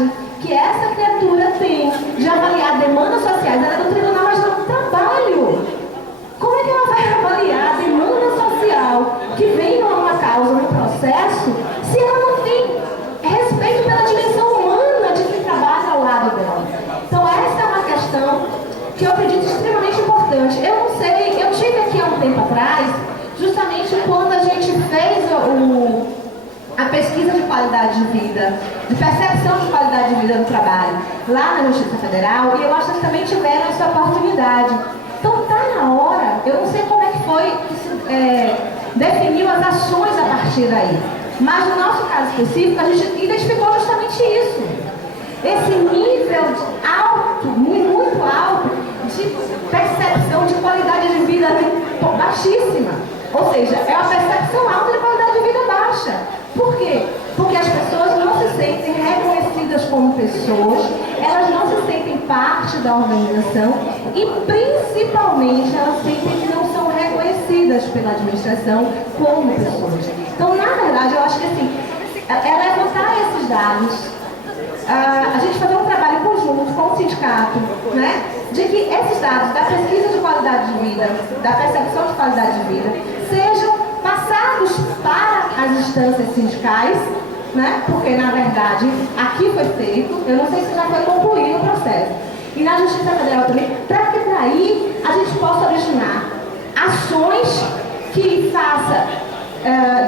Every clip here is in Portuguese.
capacidade que essa criatura tem de avaliar demandas sociais. Ela é do Tribunal Regional do Trabalho. Como é que ela vai avaliar a demanda social que vem numa causa, num processo, se ela não tem respeito pela dimensão humana de quem trabalha ao lado dela? Então essa é uma questão que eu acredito extremamente importante. Eu não sei, eu tive aqui há um tempo atrás, justamente quando a gente fez a pesquisa de qualidade de vida, de percepção de qualidade de vida no trabalho, lá na Justiça Federal, e eu acho que também tiveram essa oportunidade. Então está na hora, eu não sei como é que foi que se definiu as ações a partir daí, mas no nosso caso específico a gente identificou justamente isso. Esse nível alto, muito alto, de percepção de qualidade de vida baixíssima. Ou seja, é uma percepção alta de qualidade de vida baixa. Por quê? Porque as pessoas não se sentem reconhecidas como pessoas, elas não se sentem parte da organização e, principalmente, elas sentem que não são reconhecidas pela administração como pessoas. Então, na verdade, eu acho que assim, é levantar esses dados, a gente fazer um trabalho conjunto com o sindicato, né, de que esses dados da pesquisa de qualidade de vida, da percepção de qualidade de vida, sejam passados para as instâncias sindicais, né, porque na verdade aqui foi feito, eu não sei se já foi concluído o processo, e na Justiça Federal também, para que daí a gente possa originar ações que façam,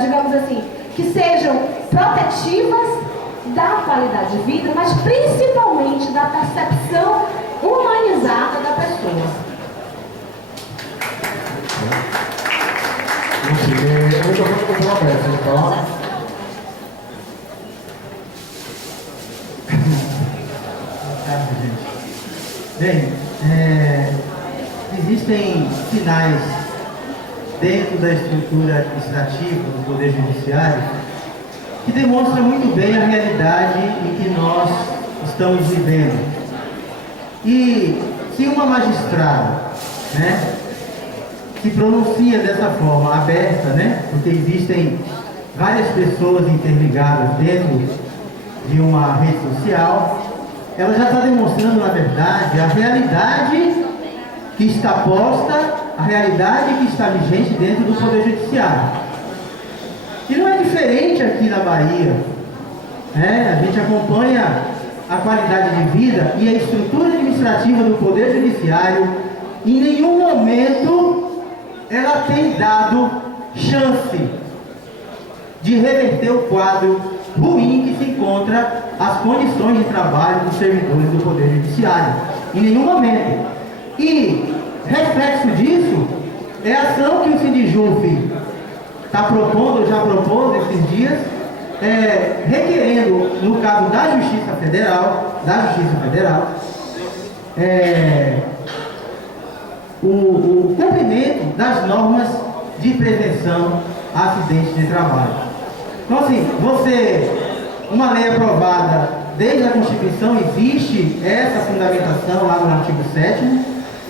digamos assim, que sejam protetivas da qualidade de vida, mas principalmente da percepção humanizada da pessoa. Eu estou muito com uma peça, então. Bem, existem sinais dentro da estrutura administrativa do Poder Judiciário que demonstram muito bem a realidade em que nós estamos vivendo. E se uma magistrada, né, se pronuncia dessa forma aberta, né, porque existem várias pessoas interligadas dentro de uma rede social, ela já está demonstrando, na verdade, a realidade que está posta, a realidade que está vigente dentro do Poder Judiciário. E não é diferente aqui na Bahia, né? A gente acompanha a qualidade de vida e a estrutura administrativa do Poder Judiciário. Em nenhum momento ela tem dado chance de reverter o quadro ruim que se encontra as condições de trabalho dos servidores do Poder Judiciário. Em nenhum momento. E reflexo disso é a ação que o Sindijuf está propondo, já propôs esses dias, requerendo, no caso da Justiça Federal, o cumprimento das normas de prevenção a acidentes de trabalho. Então, assim, uma lei aprovada desde a Constituição, existe essa fundamentação lá no artigo 7º,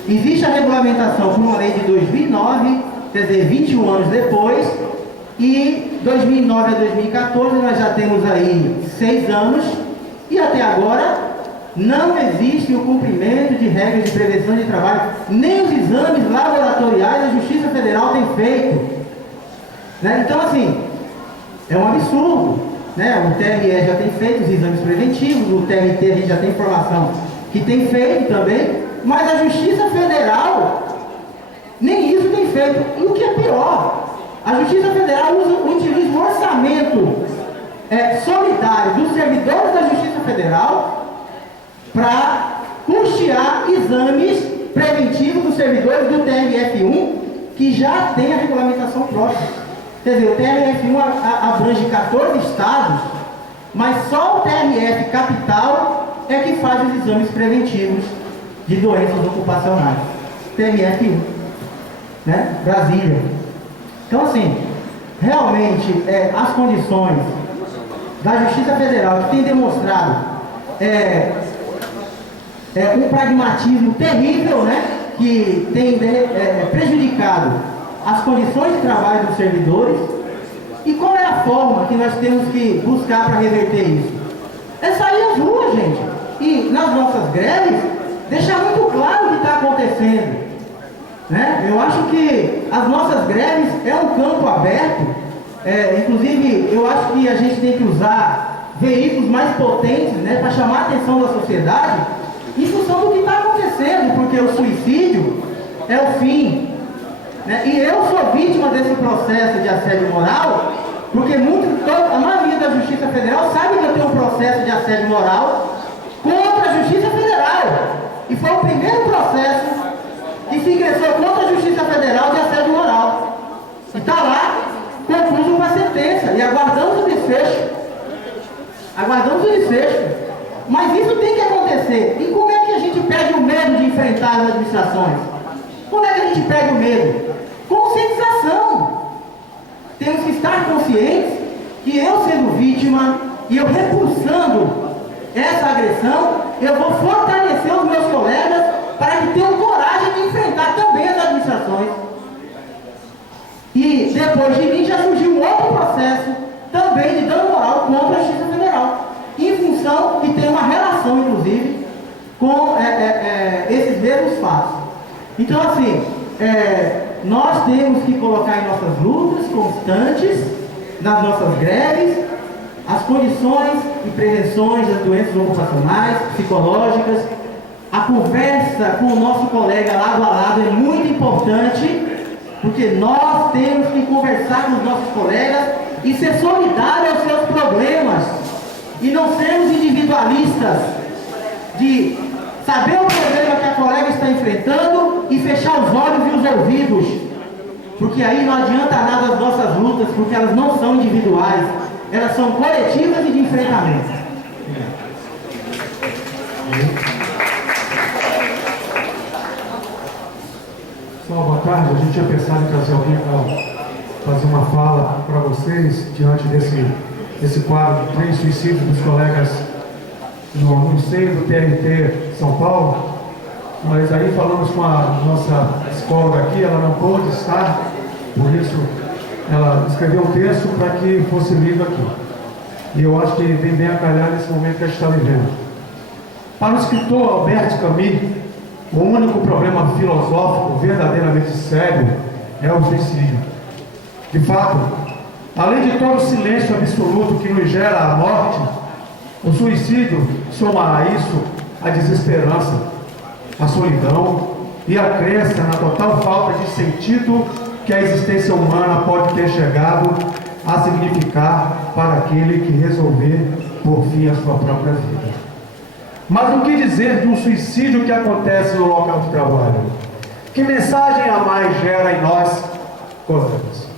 existe a regulamentação por uma lei de 2009, quer dizer, 21 anos depois, e 2009 a 2014 nós já temos aí 6 anos, e até agora não existe o cumprimento de regras de prevenção de trabalho, nem os exames laboratoriais a Justiça Federal tem feito, né? Então, assim, é um absurdo, né? O TRE já tem feito os exames preventivos, o TRT a gente já tem informação que tem feito também, mas a Justiça Federal nem isso tem feito. E o que é pior, a Justiça Federal utiliza o orçamento solidário dos servidores da Justiça Federal para custear exames preventivos dos servidores do TRF1, que já tem a regulamentação própria. Quer dizer, o TRF1 abrange 14 estados, mas só o TRF capital é que faz os exames preventivos de doenças ocupacionais. TRF1, né? Brasília. Então, assim, realmente, as condições da Justiça Federal, que tem demonstrado um pragmatismo terrível, né? Que tem prejudicado as condições de trabalho dos servidores. E qual é a forma que nós temos que buscar para reverter isso? É sair às ruas, gente. nas nossas greves, deixar muito claro o que está acontecendo. Né? Eu acho que as nossas greves é um campo aberto, inclusive eu acho que a gente tem que usar veículos mais potentes, né, para chamar a atenção da sociedade em função do que está acontecendo, porque o suicídio é o fim. Né? E eu sou vítima desse processo de assédio moral, porque a maioria da Justiça Federal sabe que eu tenho um processo de assédio moral contra a Justiça Federal. E foi o primeiro processo que se ingressou contra a Justiça Federal de assédio moral. E está lá, concluso com a sentença. E aguardamos o desfecho. Aguardamos o desfecho. Mas isso tem que acontecer. E como é que a gente perde o medo de enfrentar as administrações? Como é que a gente perde o medo? Conscientização. Temos que estar conscientes que eu sendo vítima e eu repulsando essa agressão, eu vou fortalecer os meus colegas para que tenham coragem de enfrentar também as administrações. E depois de mim já surgiu um outro processo também de dano moral contra a Justiça Federal, em função que tem uma relação, inclusive, com esses mesmos fatos. Então, assim, nós temos que colocar em nossas lutas constantes, nas nossas greves, as condições e prevenções das doenças ocupacionais, psicológicas. A conversa com o nosso colega lado a lado é muito importante, porque nós temos que conversar com os nossos colegas e ser solidário aos seus problemas, e não sermos individualistas, de saber o problema que a colega está enfrentando e fechar os olhos e os ouvidos, porque aí não adianta nada as nossas lutas, porque elas não são individuais, elas são coletivas e de enfrentamento. Pessoal, boa tarde. A gente tinha pensado em trazer alguém para fazer uma fala para vocês diante desse quadro de 3 suicídios dos colegas no seio do TRT São Paulo. Mas aí falamos com a nossa psicóloga aqui, ela não pôde estar, por isso ela escreveu um texto para que fosse lido aqui. E eu acho que vem bem a calhar nesse momento que a gente está vivendo. Para o escritor Albert Camus, o único problema filosófico verdadeiramente sério é o suicídio. De fato, além de todo o silêncio absoluto que nos gera a morte, o suicídio soma a isso a desesperança, a solidão e a crença na total falta de sentido que a existência humana pode ter chegado a significar para aquele que resolver por fim a sua própria vida. Mas o que dizer de um suicídio que acontece no local de trabalho? Que mensagem a mais gera em nós, colegas?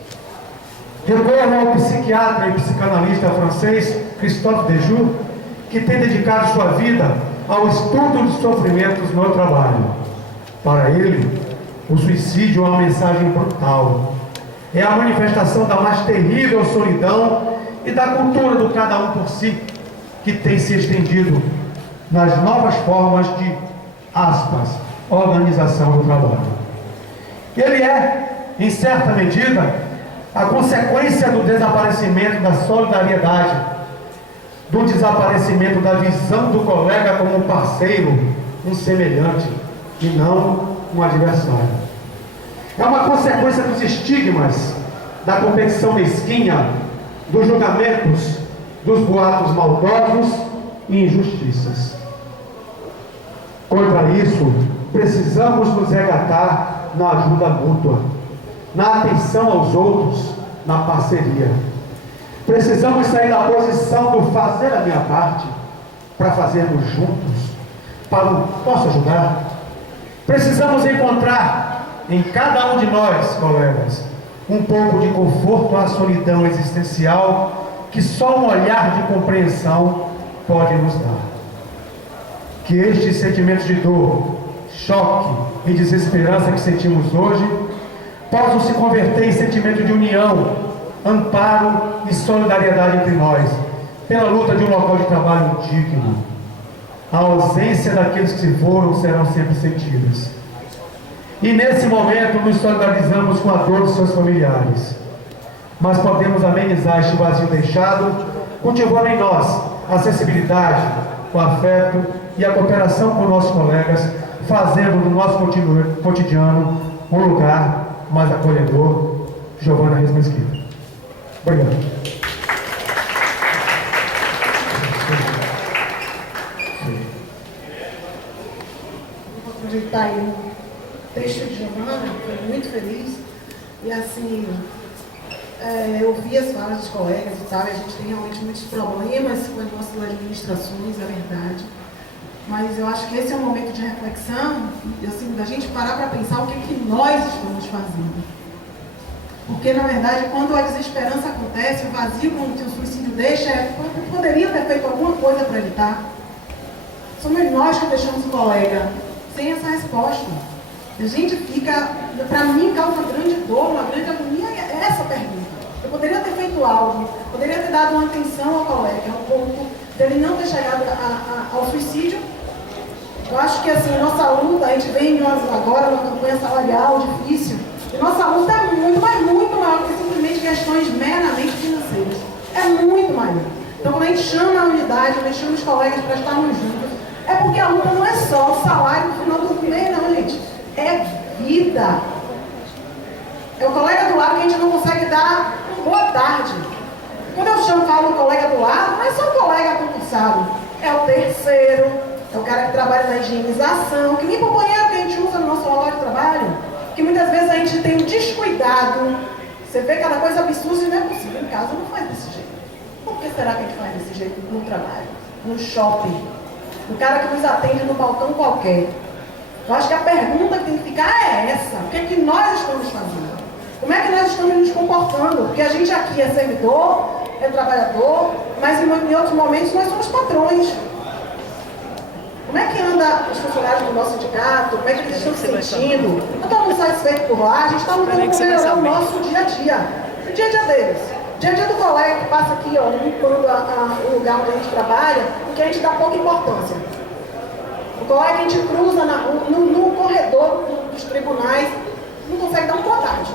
Recorro ao psiquiatra e psicanalista francês Christophe Dejoux, que tem dedicado sua vida ao estudo de sofrimentos no trabalho. Para ele, o suicídio é uma mensagem brutal. É a manifestação da mais terrível solidão e da cultura do cada um por si, que tem se estendido nas novas formas de, aspas, organização do trabalho. Ele é, em certa medida, a consequência do desaparecimento da solidariedade, do desaparecimento da visão do colega como um parceiro, um semelhante, e não um adversário. É uma consequência dos estigmas, da competição mesquinha, dos julgamentos, dos boatos maldosos e injustiças. Contra isso, precisamos nos regatar na ajuda mútua, na atenção aos outros, na parceria. Precisamos sair da posição do fazer a minha parte para fazermos juntos, para o posso ajudar. Precisamos encontrar em cada um de nós, colegas, um pouco de conforto à solidão existencial que só um olhar de compreensão pode nos dar. Que estes sentimentos de dor, choque e desesperança que sentimos hoje possam se converter em sentimento de união, amparo e solidariedade entre nós, pela luta de um local de trabalho digno. A ausência daqueles que se foram serão sempre sentidas. E nesse momento nos solidarizamos com a dor dos seus familiares. Mas podemos amenizar este vazio deixado, cultivando em nós a sensibilidade, o afeto e a cooperação com nossos colegas, fazendo do nosso cotidiano um lugar mais acolhedor. Giovana Reis Mesquita. Obrigado. Vou aproveitar aí o texto de Giovana, foi muito feliz. E assim, eu vi as falas dos colegas e tal, e a gente tem realmente muitos problemas com as nossas administrações, é verdade. Mas eu acho que esse é um momento de reflexão, assim, da gente parar para pensar o que nós estamos fazendo. Porque, na verdade, quando a desesperança acontece, o vazio que o suicídio deixa, poderia ter feito alguma coisa para evitar. Somos nós que deixamos o colega sem essa resposta. A gente fica, para mim, causa grande dor, uma grande agonia, é essa pergunta. Eu poderia ter feito algo, poderia ter dado uma atenção ao colega, ao ponto dele não ter chegado ao suicídio. Eu acho que, assim, nossa luta, a gente vem agora numa campanha salarial difícil, e nossa luta é muito, mas muito maior do que simplesmente questões meramente financeiras. É muito maior. Então, quando a gente chama a unidade, quando a gente chama os colegas para estarmos juntos, é porque a luta não é só o salário no final do mês, não, gente. É vida. É o colega do lado que a gente não consegue dar uma boa tarde. Quando eu falo do colega do lado, não é só o colega concursado. É o terceiro, é o cara que trabalha na higienização, que limpa o banheiro que a gente usa no nosso local de trabalho. Que muitas vezes a gente tem um descuidado. Você vê cada coisa absurda e não é possível. Em casa não faz desse jeito. Por que será que a gente faz desse jeito no trabalho, no shopping? O cara que nos atende no balcão qualquer. Eu acho que a pergunta que tem que ficar é essa. O que é que nós estamos fazendo? Como é que nós estamos nos comportando? Porque a gente aqui é servidor, é trabalhador, mas em outros momentos nós somos patrões. Como é que anda os funcionários do nosso sindicato? Como é que eles estão se sentindo? Não estamos satisfeitos por lá, a gente está lutando por melhorar o nosso dia a dia. O dia a dia deles. O dia a dia do colega que passa aqui, ó, limpando o lugar onde a gente trabalha, porque a gente dá pouca importância. O colega que a gente cruza no corredor dos tribunais, não consegue dar um boa tarde.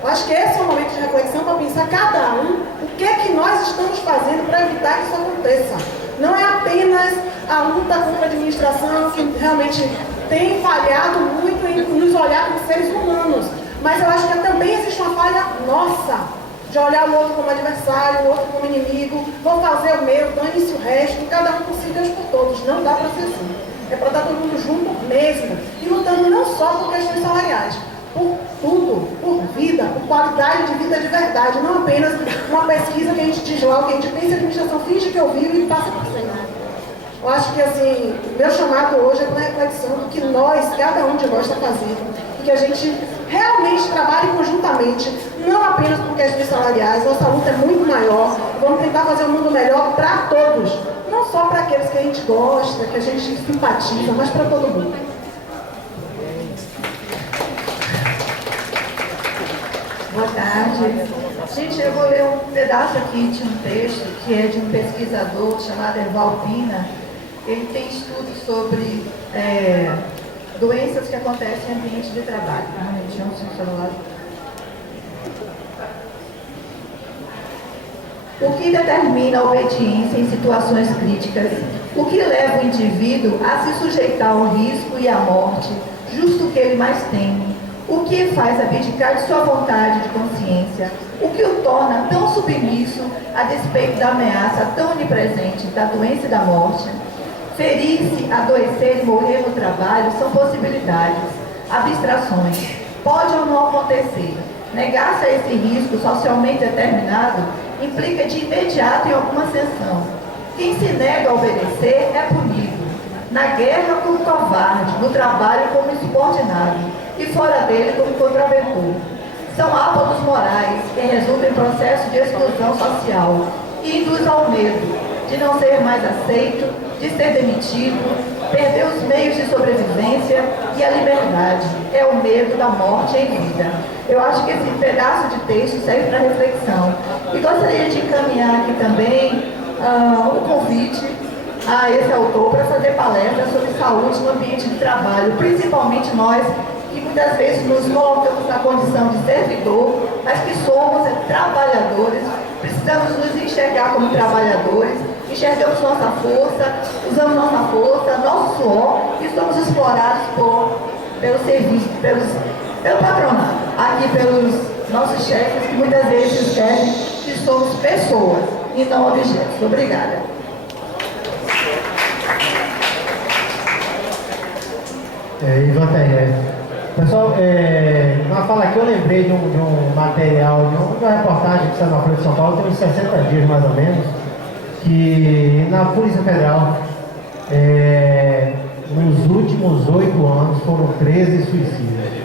Eu acho que esse é um momento de reflexão para pensar cada um o que é que nós estamos fazendo para evitar que isso aconteça. Não é apenas a luta contra a administração que realmente tem falhado muito em nos olhar como seres humanos, mas eu acho que também existe uma falha nossa de olhar o outro como adversário, o outro como inimigo, vou fazer o meu, dane-se o resto, cada um por si, Deus por todos. Não dá para ser assim. É para estar todo mundo junto mesmo e lutando não só por questões salariais, por tudo, por vida, por qualidade de vida de verdade, não apenas uma pesquisa que a gente diz lá, que a gente pensa em administração, finge que ouviu e passa por cima. Eu acho que, assim, meu chamado hoje é uma reflexão do que nós, cada um de nós está fazendo, e que a gente realmente trabalhe conjuntamente, não apenas por questões salariais. Nossa luta é muito maior, vamos tentar fazer um mundo melhor para todos, não só para aqueles que a gente gosta, que a gente simpatiza, mas para todo mundo. Boa tarde. Gente, eu vou ler um pedaço aqui de um texto que é de um pesquisador chamado Erval Pina. Ele tem estudos sobre doenças que acontecem em ambiente de trabalho. O que determina a obediência em situações críticas? O que leva o indivíduo a se sujeitar ao risco e à morte, justo que ele mais teme? O que faz abdicar de sua vontade de consciência? O que o torna tão submisso a despeito da ameaça tão onipresente da doença e da morte? Ferir-se, adoecer e morrer no trabalho são possibilidades, abstrações. Pode ou não acontecer. Negar-se a esse risco socialmente determinado implica de imediato em alguma sanção. Quem se nega a obedecer é punido. Na guerra como covarde, no trabalho como insubordinado e fora dele como contraventor. São hábitos morais que resultam em processo de exclusão social e induz ao medo de não ser mais aceito, de ser demitido, perder os meios de sobrevivência e a liberdade. É o medo da morte em vida. Eu acho que esse pedaço de texto serve para reflexão. E gostaria de encaminhar aqui também o convite a esse autor para fazer palestras sobre saúde no ambiente de trabalho, principalmente nós que muitas vezes nos colocamos na condição de servidor, mas que somos trabalhadores, precisamos nos enxergar como trabalhadores, Enxergamos nossa força, usamos nossa força, nosso suor e somos explorados pelo serviço, pelo patronato, aqui pelos nossos chefes, que muitas vezes esquecem que somos pessoas e não objetos. Obrigada. Ivan Terres. Pessoal, na fala aqui eu lembrei de um material, de uma reportagem que saiu na Folha de São Paulo, tem uns 60 dias mais ou menos, que na Polícia Federal, nos últimos 8 anos, foram 13 suicídios.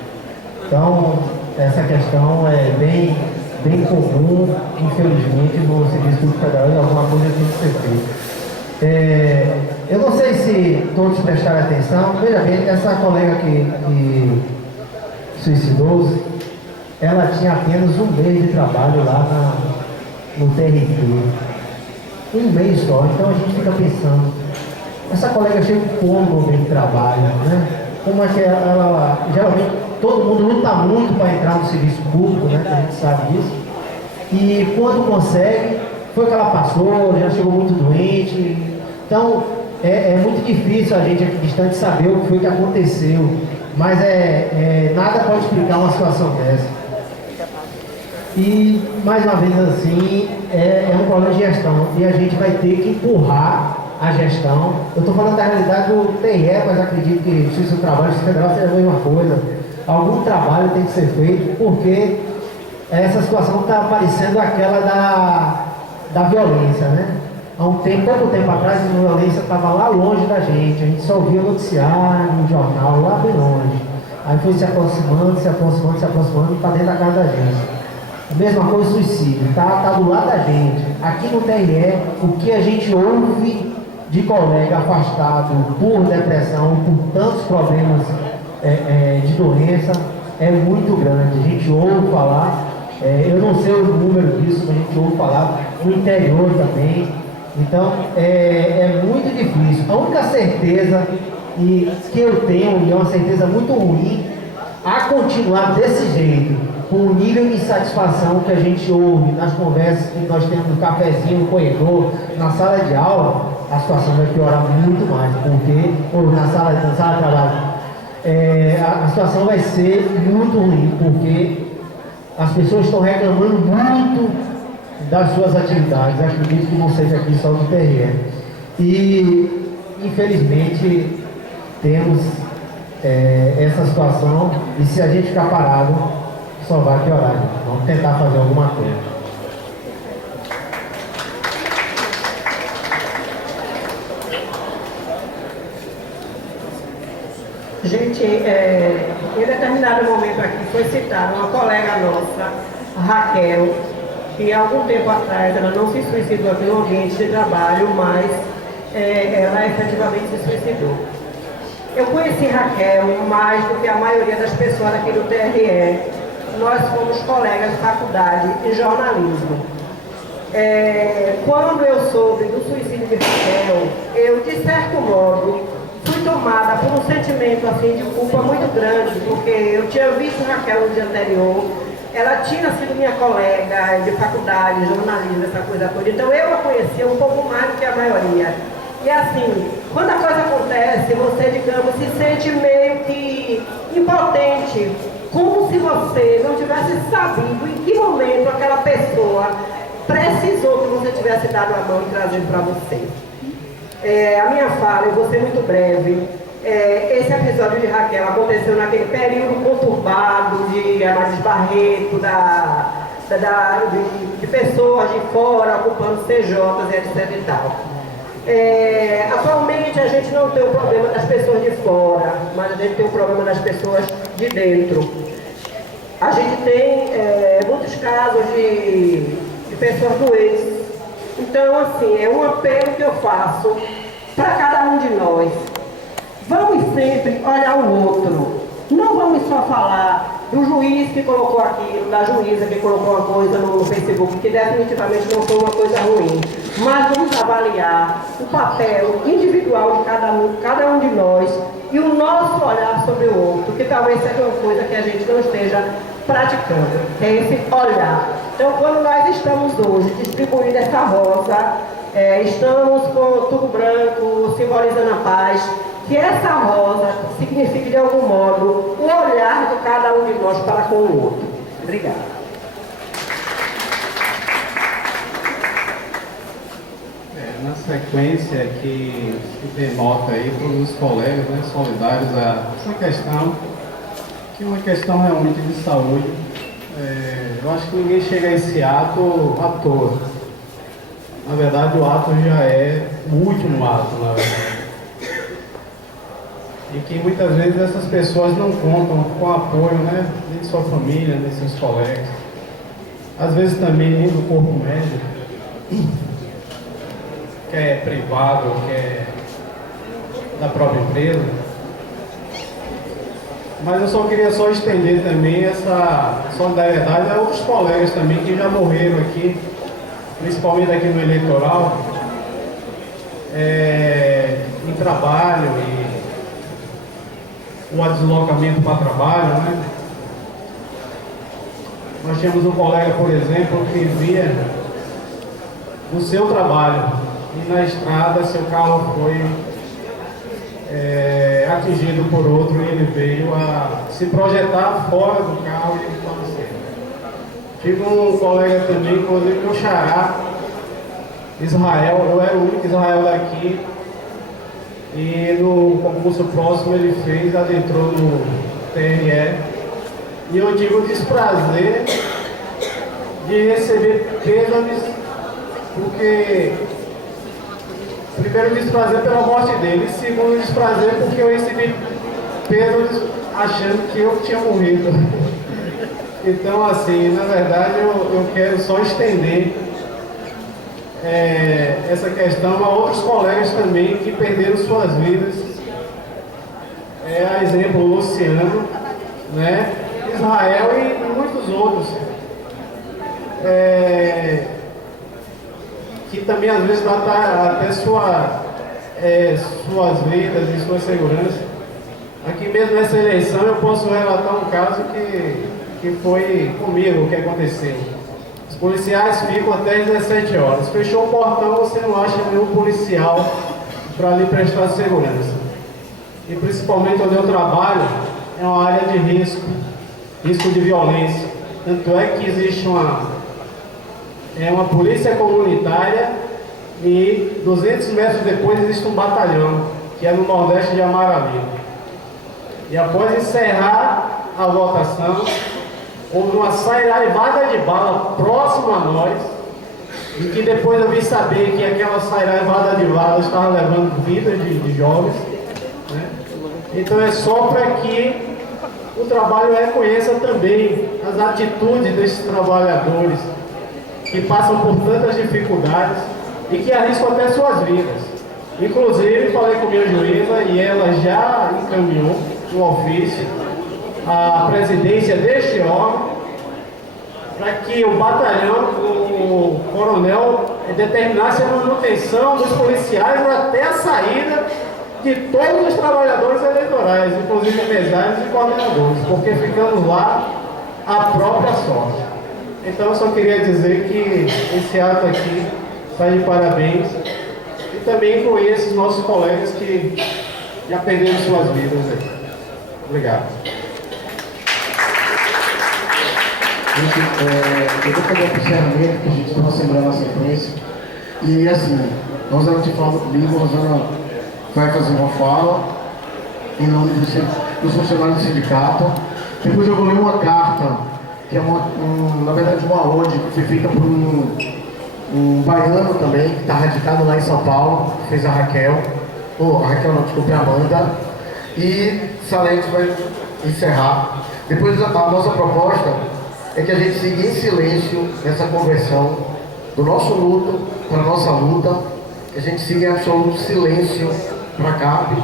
Então, essa questão é bem comum, infelizmente, no Serviço Público Federal, e alguma coisa tem que ser feita. Eu não sei se todos prestaram atenção. Veja bem, essa colega que suicidou-se, ela tinha apenas um mês de trabalho lá no TRT. Um mês só. Então a gente fica pensando, essa colega chega como no meio de trabalho, né? Como é que ela geralmente, todo mundo luta muito para entrar no serviço público, né? A gente sabe disso. E quando consegue, foi que ela passou, já chegou muito doente. Então, é muito difícil a gente aqui distante saber o que foi que aconteceu, mas nada pode explicar uma situação dessa. E, mais uma vez assim, é um problema de gestão, e a gente vai ter que empurrar a gestão. Eu estou falando da realidade do TRE, mas acredito que se o trabalho federal seja a mesma coisa. Algum trabalho tem que ser feito, porque essa situação está parecendo aquela da violência, né? Há pouco tempo atrás, a violência estava lá longe da gente, a gente só ouvia o noticiário, no jornal, lá bem longe. Aí foi se aproximando e para dentro da casa da gente. A mesma coisa o suicídio, tá do lado da gente. Aqui no TRE, o que a gente ouve de colega afastado por depressão, por tantos problemas de doença, é muito grande. A gente ouve falar, eu não sei o número disso, mas a gente ouve falar no interior também. Então, é muito difícil. A única certeza que eu tenho, e é uma certeza muito ruim, a continuar desse jeito, com o nível de insatisfação que a gente ouve nas conversas que nós temos no cafezinho, no corredor, na sala de aula, a situação vai piorar muito mais, ou na sala de trabalho. A situação vai ser muito ruim, porque as pessoas estão reclamando muito das suas atividades. Acredito que não seja aqui só no TRE. E, infelizmente, temos essa situação, e se a gente ficar parado, só vai piorar. Vamos tentar fazer alguma coisa. Gente, em determinado momento aqui foi citada uma colega nossa, Raquel, que há algum tempo atrás ela não se suicidou aqui no ambiente de trabalho, mas ela efetivamente se suicidou. Eu conheci Raquel mais do que a maioria das pessoas aqui do TRE. Nós fomos colegas de faculdade em jornalismo. Quando eu soube do suicídio de Raquel, eu, de certo modo, fui tomada por um sentimento assim, de culpa muito grande, porque eu tinha visto Raquel no dia anterior. Ela tinha sido minha colega de faculdade, jornalismo, essa coisa toda. Então eu a conhecia um pouco mais do que a maioria. E assim, quando a coisa acontece, você, digamos, se sente meio que impotente, como se você não tivesse sabido em que momento aquela pessoa precisou que você tivesse dado a mão e trazido para você. A minha fala, eu vou ser muito breve. Esse episódio de Raquel aconteceu naquele período conturbado de Anális Barreto, de pessoas de fora ocupando CJs e etc e tal. Atualmente a gente não tem o problema das pessoas de fora, mas a gente tem o problema das pessoas de dentro. A gente tem muitos casos de pessoas doentes. Então, assim, é um apelo que eu faço para cada um de nós. Vamos sempre olhar o outro. Não vamos só falar do juiz que colocou aquilo, da juíza que colocou uma coisa no Facebook, que definitivamente não foi uma coisa ruim. Mas vamos avaliar o papel individual de cada um de nós e o nosso olhar sobre o outro, que talvez seja uma coisa que a gente não esteja praticando, que é esse olhar. Então, quando nós estamos hoje distribuindo essa rosa, Estamos com o tubo branco simbolizando a paz, que essa rosa signifique de algum modo o olhar de cada um de nós para com o outro. Obrigada. Na sequência que se denota aí todos os colegas, né, solidários a essa questão, que é uma questão realmente de saúde. Eu acho que ninguém chega a esse ato à toa. Na verdade, o ato já é o último ato, na verdade. E que muitas vezes essas pessoas não contam com apoio, né, nem de sua família, nem de seus colegas. Às vezes também nem do corpo médico, que é privado, que é da própria empresa. Mas eu só queria estender também essa solidariedade a outros colegas também que já morreram aqui, principalmente aqui no eleitoral, em trabalho e o deslocamento para trabalho, né? Nós tínhamos um colega, por exemplo, que via no seu trabalho e na estrada seu carro foi atingido por outro e ele veio a se projetar fora do carro e ele faleceu. Tive um colega também, inclusive meu xará, Israel, eu era o único Israel daqui, e no concurso próximo ele fez, adentrou no TRE, e eu tive o desprazer de receber pêsames, porque primeiro desprazer pela morte dele, segundo desprazer porque eu recebi pêsames achando que eu tinha morrido. Então, assim, na verdade eu quero só estender essa questão a outros colegas também que perderam suas vidas. A exemplo, o Luciano, né? Israel e muitos outros. Que também às vezes dá até suas vidas e sua segurança. Aqui mesmo nessa eleição eu posso relatar um caso que foi comigo, o que aconteceu. Os policiais ficam até as 17 horas. Fechou o portão, você não acha nenhum policial para lhe prestar segurança. E principalmente onde eu trabalho, é uma área de risco de violência. Tanto é que existe uma polícia comunitária e 200 metros depois existe um batalhão, que é no Nordeste de Amarali. E após encerrar a votação, houve uma sairaivada de bala próxima a nós, e que depois eu vim saber que aquela sairaivada de bala estava levando vidas de jovens, né? Então é só para que o trabalho reconheça também as atitudes desses trabalhadores que passam por tantas dificuldades e que arriscam até suas vidas. Inclusive, falei com minha juíza e ela já encaminhou um ofício à presidência deste órgão para que o batalhão, o coronel, determinasse a manutenção dos policiais até a saída de todos os trabalhadores eleitorais, inclusive mesários e coordenadores, porque ficamos lá à própria sorte. Então eu só queria dizer que esse ato aqui está de parabéns e também incluir esses nossos colegas que já perderam suas vidas aí. Obrigado. Gente, eu vou fazer um encerramento que a gente está sembrando a sequência. E assim, Rosana te falando comigo, Rosana vai fazer uma fala em nome dos funcionários do sindicato. Depois eu vou ler uma carta, que é na verdade uma ode que foi feita por um baiano também, que está radicado lá em São Paulo, que fez a Raquel não, a Amanda. E Salete vai encerrar. Depois a nossa proposta é que a gente siga em silêncio nessa conversão do nosso luto para a nossa luta, que a gente siga em absoluto silêncio para a CAP,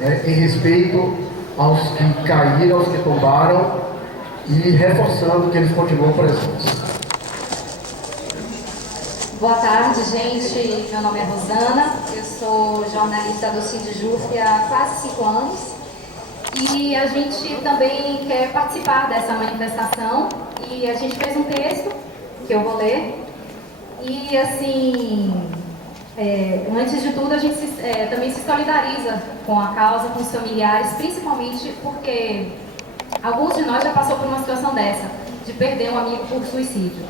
né, em respeito aos que caíram, aos que tombaram, e reforçando que eles continuam presentes. Boa tarde, gente. Meu nome é Rosana, eu sou jornalista do Sindjuf há quase 5 anos e a gente também quer participar dessa manifestação e a gente fez um texto que eu vou ler e assim, Antes de tudo, a gente também se solidariza com a causa, com os familiares, principalmente porque alguns de nós já passou por uma situação dessa, de perder um amigo por suicídio.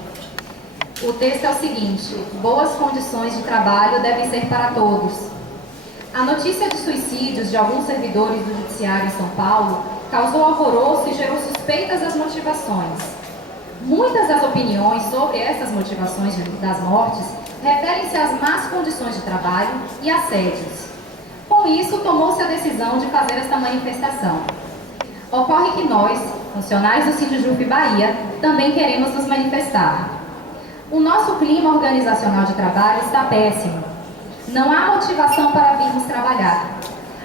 O texto é o seguinte: boas condições de trabalho devem ser para todos. A notícia de suicídios de alguns servidores do Judiciário em São Paulo causou alvoroço e gerou suspeitas das motivações. Muitas das opiniões sobre essas motivações das mortes referem-se às más condições de trabalho e assédios. Com isso, tomou-se a decisão de fazer esta manifestação. Ocorre que nós, funcionários do Sindjuf Bahia, também queremos nos manifestar. O nosso clima organizacional de trabalho está péssimo. Não há motivação para virmos trabalhar.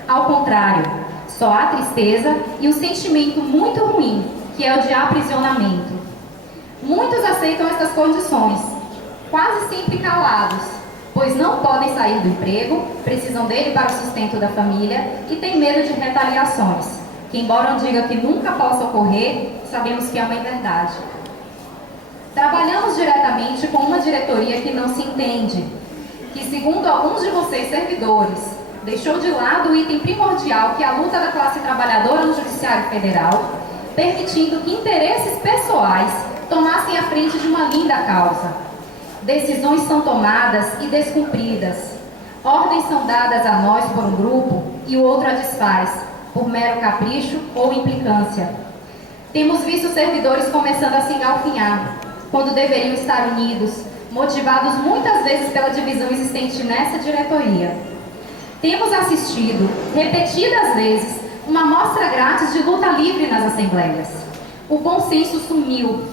Ao contrário, só há tristeza e um sentimento muito ruim, que é o de aprisionamento. Muitos aceitam estas condições, quase sempre calados, pois não podem sair do emprego, precisam dele para o sustento da família e têm medo de retaliações, que embora eu diga que nunca possa ocorrer, sabemos que é uma inverdade. Trabalhamos diretamente com uma diretoria que não se entende, que segundo alguns de vocês servidores, deixou de lado o item primordial que é a luta da classe trabalhadora no Judiciário Federal, permitindo que interesses pessoais tomassem a frente de uma linda causa. Decisões são tomadas e descumpridas. Ordens são dadas a nós por um grupo e o outro a desfaz, por mero capricho ou implicância. Temos visto servidores começando a se engalfinhar, quando deveriam estar unidos, motivados muitas vezes pela divisão existente nessa diretoria. Temos assistido, repetidas vezes, uma amostra grátis de luta livre nas assembleias. O bom senso sumiu.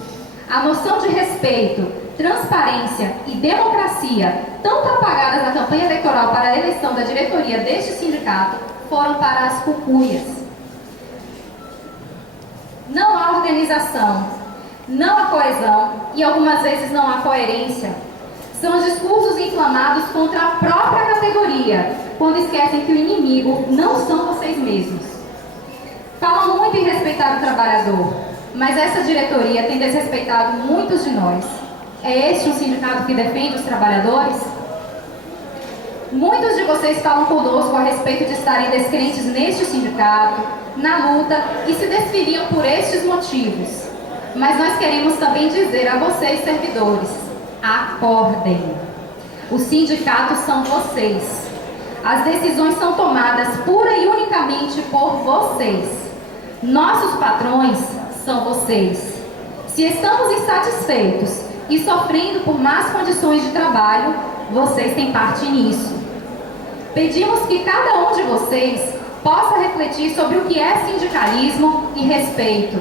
A noção de respeito, transparência e democracia, tão propagadas na campanha eleitoral para a eleição da diretoria deste sindicato, foram para as cucuias. Não há organização, não há coesão e algumas vezes não há coerência. São os discursos inflamados contra a própria categoria, quando esquecem que o inimigo não são vocês mesmos. Falam muito em respeitar o trabalhador, mas essa diretoria tem desrespeitado muitos de nós. É este um sindicato que defende os trabalhadores? Muitos de vocês falam conosco a respeito de estarem descrentes neste sindicato, na luta, e se desfiliam por estes motivos. Mas nós queremos também dizer a vocês, servidores, acordem. Os sindicatos são vocês. As decisões são tomadas pura e unicamente por vocês. Nossos patrões são vocês. Se estamos insatisfeitos e sofrendo por más condições de trabalho, vocês têm parte nisso. Pedimos que cada um de vocês possa refletir sobre o que é sindicalismo e respeito.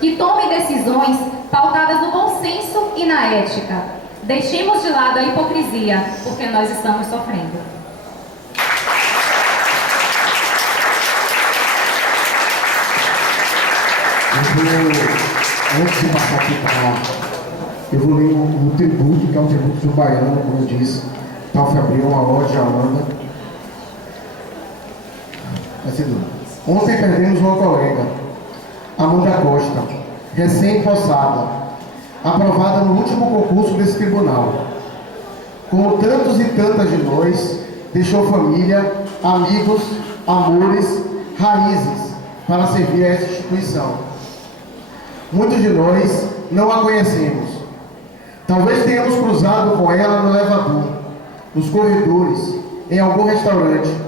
Que tomem decisões pautadas no bom senso e na ética. Deixemos de lado a hipocrisia, porque nós estamos sofrendo. Antes de passar aqui eu vou ler um tributo, que é um tributo de um baiano, como eu disse, Tal Abril, uma ode à Holanda. Ontem perdemos uma colega, Amanda Costa, recém-possada, aprovada no último concurso desse tribunal. Como tantos e tantas de nós, deixou família, amigos, amores, raízes para servir a essa instituição. Muitos de nós não a conhecemos. Talvez tenhamos cruzado com ela no elevador, nos corredores, em algum restaurante.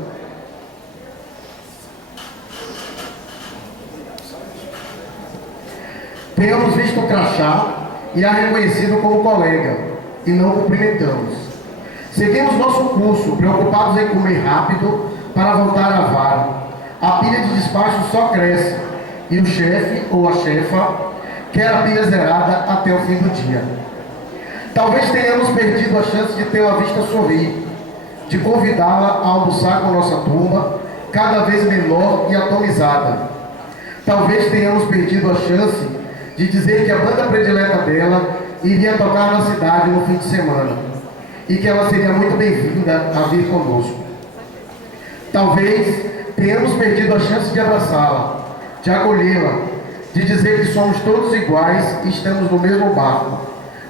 Tenhamos visto o crachá e a reconhecido como colega, e não cumprimentamos. Seguimos nosso curso, preocupados em comer rápido para voltar à vara. A pilha de despacho só cresce, e o chefe ou a chefa quer a pilha zerada até o fim do dia. Talvez tenhamos perdido a chance de ter uma vista sorrir, de convidá-la a almoçar com nossa turma, cada vez menor e atomizada. Talvez tenhamos perdido a chance de dizer que a banda predileta dela iria tocar na cidade no fim de semana e que ela seria muito bem-vinda a vir conosco. Talvez tenhamos perdido a chance de abraçá-la, de acolhê-la, de dizer que somos todos iguais e estamos no mesmo barco,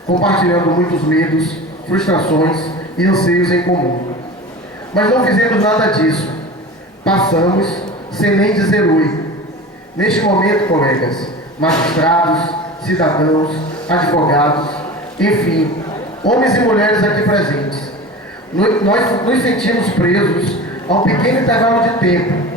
compartilhando muitos medos, frustrações, e anseios em comum. Mas não fizemos nada disso. Passamos sem nem dizer oi. Neste momento, colegas, magistrados, cidadãos, advogados, enfim, homens e mulheres aqui presentes, nós nos sentimos presos a um pequeno intervalo de tempo